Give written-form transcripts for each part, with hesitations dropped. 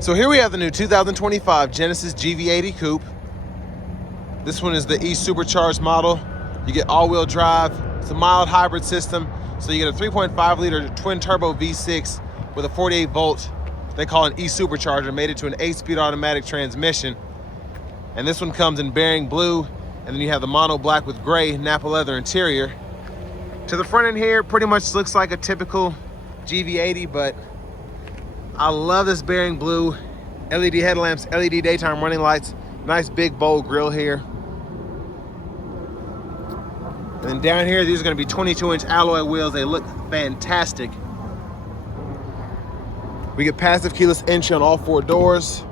So here we have the new 2025 Genesis GV80 Coupe. This one is the E-Supercharged model. You get all-wheel drive. It's a mild hybrid system. So you get a 3.5 liter twin turbo V6 with a 48 volt, they call it an E-Supercharger, made it to an 8-speed automatic transmission. And this one comes in bearing blue, and then you have the mono black with gray Napa leather interior. To the front end here, pretty much looks like a typical GV80, but I love this bearing blue. LED headlamps, LED daytime running lights, nice big bold grille here. And then down here, these are gonna be 22-inch alloy wheels. They look fantastic. We get passive keyless entry on all 4 doors.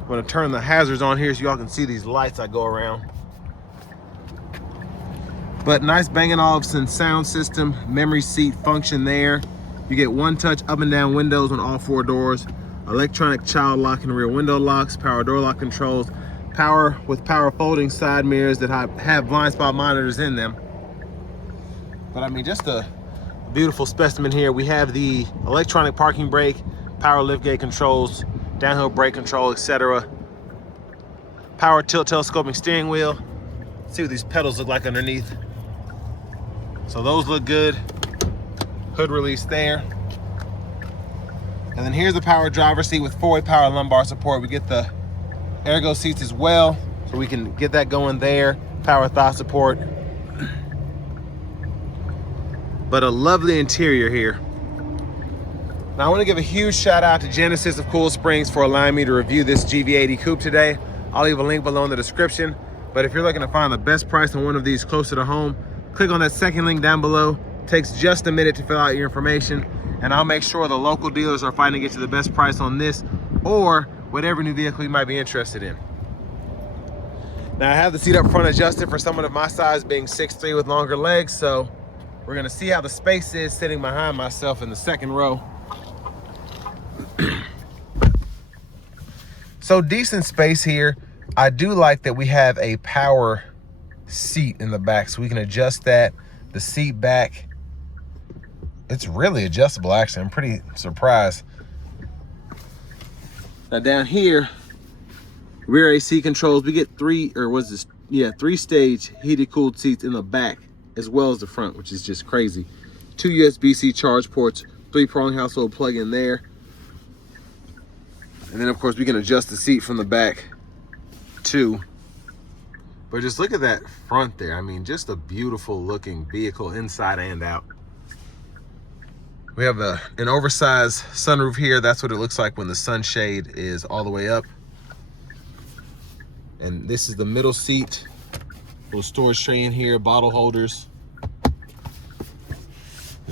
I'm gonna turn the hazards on here so y'all can see these lights I go around. But nice Bang & Olufsen sound system, memory seat function there. You get one-touch up and down windows on all 4 doors, electronic child lock and rear window locks, power door lock controls, power folding side mirrors that have blind spot monitors in them. But I mean, just a beautiful specimen here. We have the electronic parking brake, power liftgate controls, downhill brake control, etc. Power tilt telescoping steering wheel. Let's see what these pedals look like underneath. So those look good. Hood release there. And then here's the power driver's seat with 4-way power lumbar support. We get the ergo seats as well, so we can get that going there. Power thigh support. But a lovely interior here. Now I want to give a huge shout out to Genesis of Cool Springs for allowing me to review this GV80 Coupe today. I'll leave a link below in the description. But if you're looking to find the best price on one of these closer to home, click on that second link down below. It takes just a minute to fill out your information, and I'll make sure the local dealers are fighting to get you the best price on this or whatever new vehicle you might be interested in. Now I have the seat up front adjusted for someone of my size, being 6'3" with longer legs, so we're gonna see how the space is sitting behind myself in the second row. So decent space here. I do like that we have a power seat in the back, so we can adjust that, the seat back. It's really adjustable, actually. I'm pretty surprised. Now down here, rear AC controls. We get 3-stage heated cooled seats in the back as well as the front, which is just crazy. 2 USB-C charge ports, 3-prong household plug-in there. And then of course we can adjust the seat from the back too. But just look at that front there. I mean, just a beautiful looking vehicle inside and out. We have an oversized sunroof here. That's what it looks like when the sunshade is all the way up. And this is the middle seat. Little storage tray in here, bottle holders. And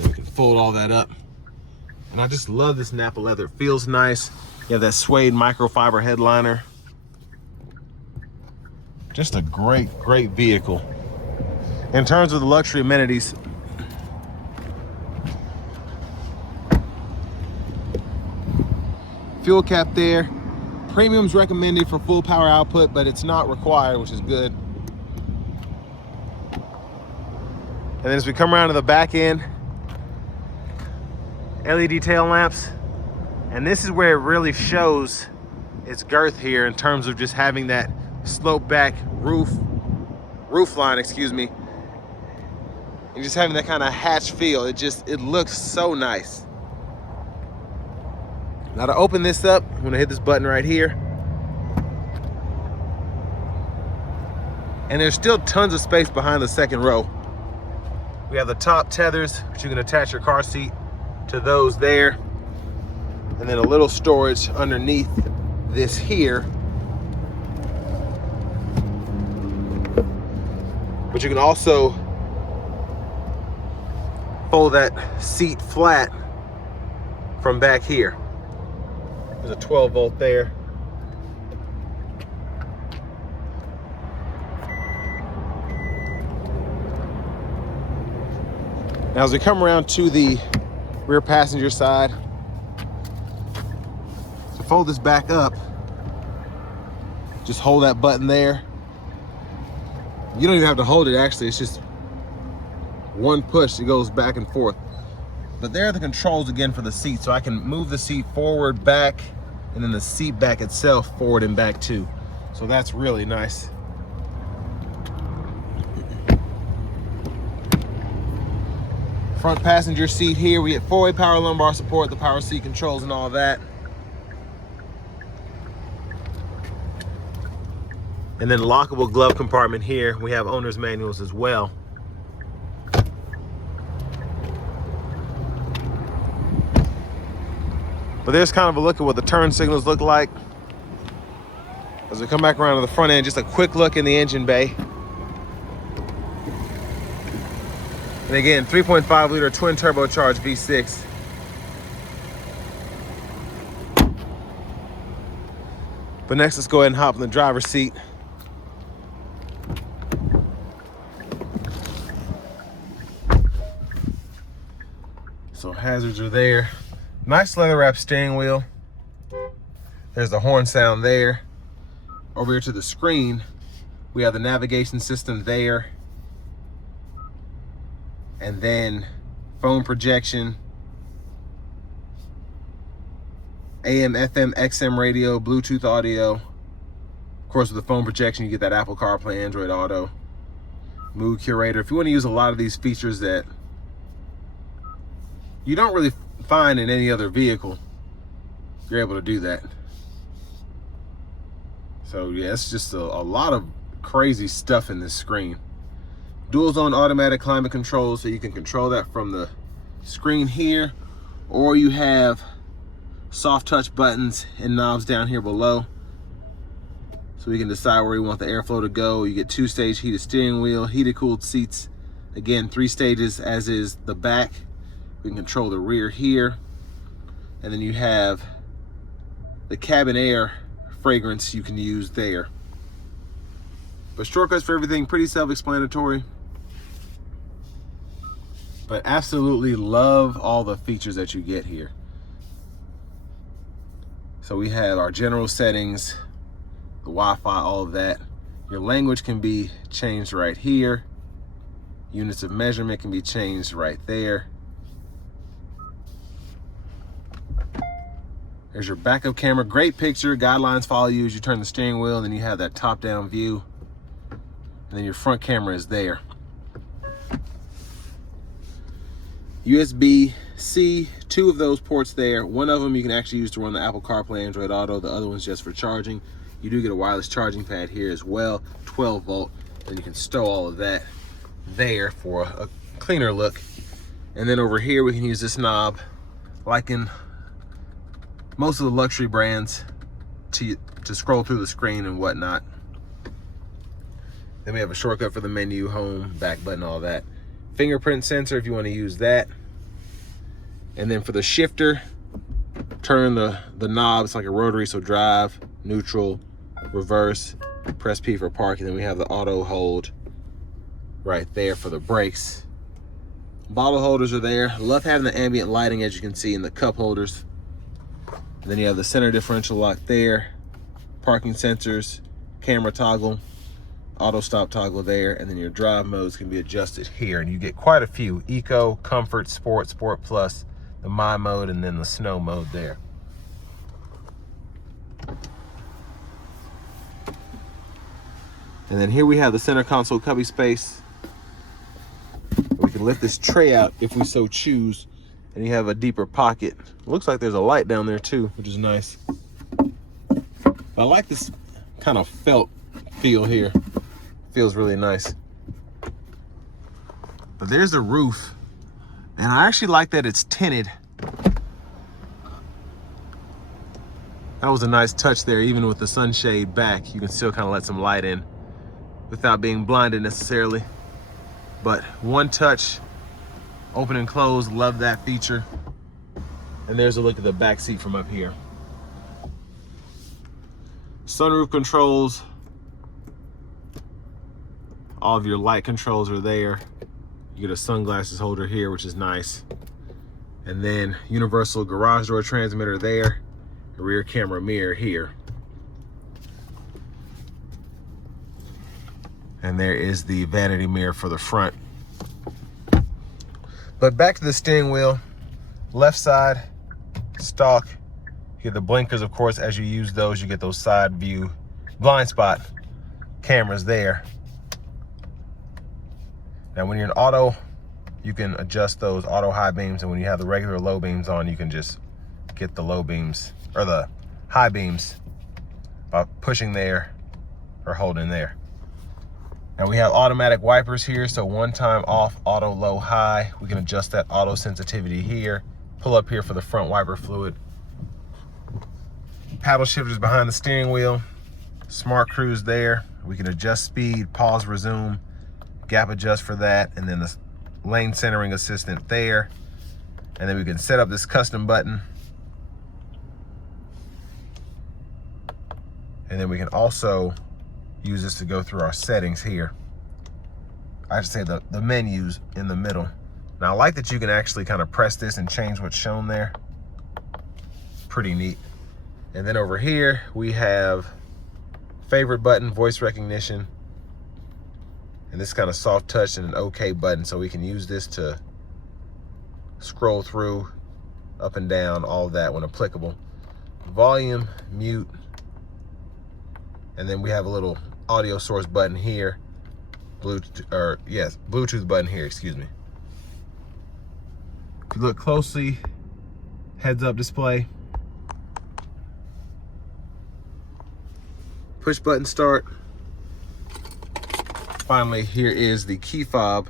we can fold all that up. And I just love this Napa leather. It feels nice. You have that suede microfiber headliner. Just a great, great vehicle. In terms of the luxury amenities, fuel cap there. Premium's recommended for full power output, but it's not required, which is good. And then as we come around to the back end, LED tail lamps. And this is where it really shows its girth here in terms of just having that slope back roof line, excuse me. And just having that kind of hatch feel. It looks so nice. Now to open this up, I'm gonna hit this button right here. And there's still tons of space behind the second row. We have the top tethers, which you can attach your car seat to those there. And then a little storage underneath this here. But you can also fold that seat flat from back here. There's a 12 volt there. Now as we come around to the rear passenger side, to fold this back up, just hold that button there. You don't even have to hold it, actually. It's just one push, it goes back and forth. But there are the controls again for the seat, so I can move the seat forward, back, and then the seat back itself forward and back too. So that's really nice. Front passenger seat here, we get 4-way power lumbar support, the power seat controls and all that. And then lockable glove compartment here. We have owner's manuals as well. But there's kind of a look at what the turn signals look like. As we come back around to the front end, just a quick look in the engine bay. And again, 3.5 liter twin turbocharged V6. But next, let's go ahead and hop in the driver's seat. So hazards are there. Nice leather wrap steering wheel. There's the horn sound there. Over here to the screen, we have the navigation system there. And then phone projection, AM, FM, XM radio, Bluetooth audio. Of course, with the phone projection, you get that Apple CarPlay, Android Auto, mood curator. If you want to use a lot of these features that you don't really find in any other vehicle, you're able to do that. So yeah, it's just a lot of crazy stuff in this screen. Dual zone automatic climate control, so you can control that from the screen here, or you have soft touch buttons and knobs down here below, so we can decide where we want the airflow to go. You get 2-stage heated steering wheel, heated cooled seats. Again, 3 stages, as is the back. We can control the rear here. And then you have the cabin air fragrance you can use there. But shortcuts for everything, pretty self-explanatory. But absolutely love all the features that you get here. So we have our general settings, the Wi-Fi, all of that. Your language can be changed right here. Units of measurement can be changed right there. There's your backup camera, great picture. Guidelines follow you as you turn the steering wheel, and then you have that top-down view. And then your front camera is there. USB-C, 2 of those ports there. One of them you can actually use to run the Apple CarPlay, Android Auto. The other one's just for charging. You do get a wireless charging pad here as well, 12 volt. And you can stow all of that there for a cleaner look. And then over here we can use this knob, like in most of the luxury brands, to scroll through the screen and whatnot. Then we have a shortcut for the menu, home, back button, all that. Fingerprint sensor if you want to use that. And then for the shifter, turn the knob. It's like a rotary, so drive, neutral, reverse, press P for park, and then we have the auto hold right there for the brakes. Bottle holders are there. Love having the ambient lighting, as you can see, in the cup holders. And then you have the center differential lock there, parking sensors, camera toggle, auto stop toggle there, and then your drive modes can be adjusted here. And you get quite a few: Eco, Comfort, Sport, Sport Plus, the My mode, and then the Snow mode there. And then here we have the center console cubby space. We can lift this tray out if we so choose, and you have a deeper pocket. Looks like there's a light down there too, which is nice. I like this kind of felt feel here. Feels really nice. But there's the roof, and I actually like that it's tinted. That was a nice touch there. Even with the sunshade back, you can still kind of let some light in without being blinded necessarily. But one touch, open and close, love that feature. And there's a look at the back seat from up here. Sunroof controls. All of your light controls are there. You get a sunglasses holder here, which is nice. And then universal garage door transmitter there. A rear camera mirror here. And there is the vanity mirror for the front. But back to the steering wheel. Left side, stalk, get the blinkers, of course. As you use those, you get those side view blind spot cameras there. Now when you're in auto, you can adjust those auto high beams, and when you have the regular low beams on, you can just get the low beams or the high beams by pushing there or holding there. Now we have automatic wipers here, so one time off, auto, low, high. We can adjust that auto sensitivity here. Pull up here for the front wiper fluid. Paddle shifters behind the steering wheel. Smart cruise there. We can adjust speed, pause, resume, gap adjust for that, and then the lane centering assistant there. And then we can set up this custom button. And then we can also use this to go through our settings here. I should say the menus in the middle. Now I like that you can actually kind of press this and change what's shown there. Pretty neat. And then over here we have favorite button, voice recognition, and this kind of soft touch and an OK button, so we can use this to scroll through up and down, all of that when applicable. Volume, mute, and then we have a little audio source button here. Bluetooth button here, excuse me. If you look closely, heads up display. Push button start. Finally, here is the key fob.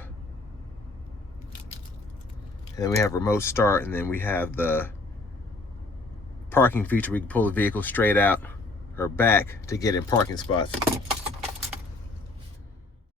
And then we have remote start, and then we have the parking feature. We can pull the vehicle straight out or back to get in parking spots.